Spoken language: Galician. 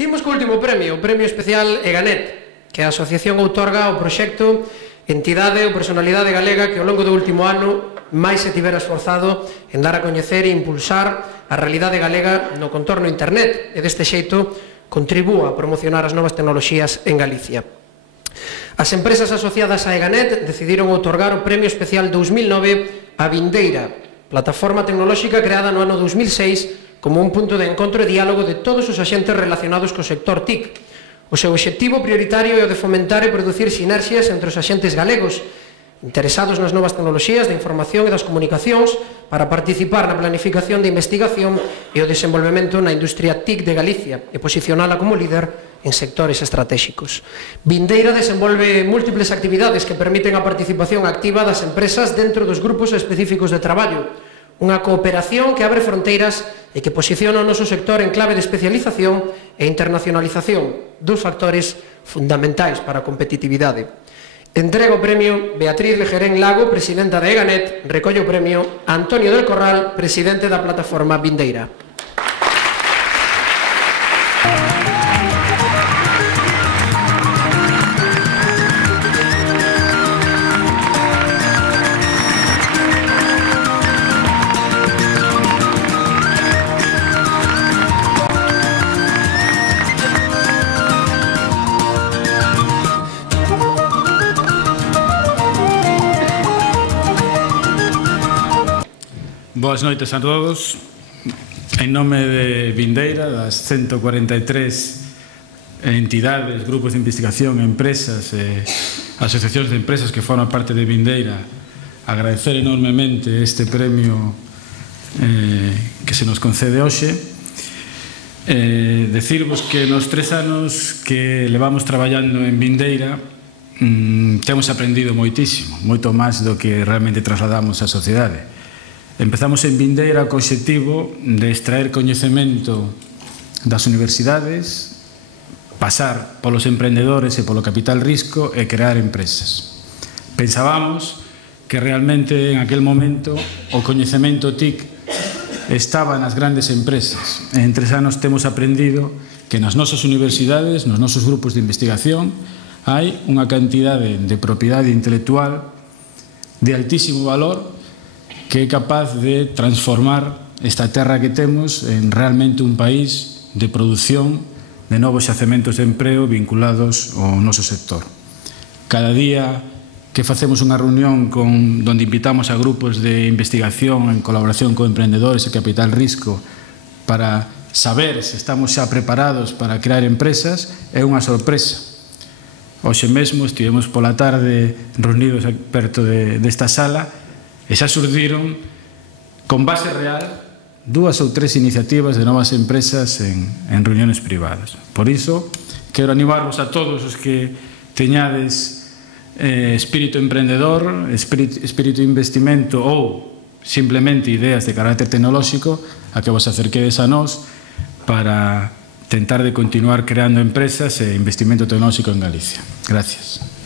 Imos co último premio, o premio especial EGANET, que a asociación outorga ao proxecto entidade ou personalidade galega que ao longo do último ano máis se tivera esforzado en dar a coñecer e impulsar a realidade galega no contorno internet e deste xeito contribúa a promocionar as novas tecnoloxías en Galicia. As empresas asociadas a EGANET decidiron outorgar o premio especial 2009 a Vindeira, plataforma tecnolóxica creada no ano 2006 como un punto de encontro e diálogo de todos os axentes relacionados co sector TIC. O seu obxectivo prioritario é o de fomentar e producir sinerxias entre os axentes galegos interesados nas novas tecnoloxías da información e das comunicacións para participar na planificación de investigación e o desenvolvemento na industria TIC de Galicia e posicionala como líder en sectores estratégicos. Vindeira desenvolve múltiples actividades que permiten a participación activa das empresas dentro dos grupos específicos de traballo, unha cooperación que abre fronteiras e que posiciona o noso sector en clave de especialización e internacionalización, dous factores fundamentais para a competitividade. Entrega o premio Beatriz Lejerén Lago, presidenta de EGANET, recolle o premio Antonio del Corral, presidente da plataforma Vindeira. Boas noites a todos. En nome de Vindeira, das 143 entidades, grupos de investigación, empresas e asociacións de empresas que forman parte de Vindeira, agradecer enormemente este premio que se nos concede hoxe. Decirvos que nos 3 anos que levamos traballando en Vindeira temos aprendido moitísimo, moito máis do que realmente trasladamos á sociedade. Empezamos en Vindeira co obxectivo de extraer coñecemento das universidades, pasar polos emprendedores e polo capital risco e crear empresas. Pensábamos que realmente en aquel momento o coñecemento TIC estaba nas grandes empresas. En 3 anos temos aprendido que nas nosas universidades, nos nosos grupos de investigación, hai unha cantidade de propiedade intelectual de altísimo valor que é capaz de transformar esta terra que temos en realmente un país de produción de novos xacementos de empreo vinculados ao noso sector. Cada día que facemos unha reunión donde invitamos a grupos de investigación en colaboración con emprendedores e capital risco para saber se estamos xa preparados para crear empresas, é unha sorpresa. Hoxe mesmo estivemos pola tarde reunidos perto desta sala e xa surdiron con base real 2 ou 3 iniciativas de novas empresas en reuniones privadas. Por iso, quero animarvos a todos os que teñades espírito emprendedor, espírito de investimento ou simplemente ideas de carácter tecnolóxico a que vos acerquedes a nós para tentar de continuar creando empresas e investimento tecnolóxico en Galicia. Gracias.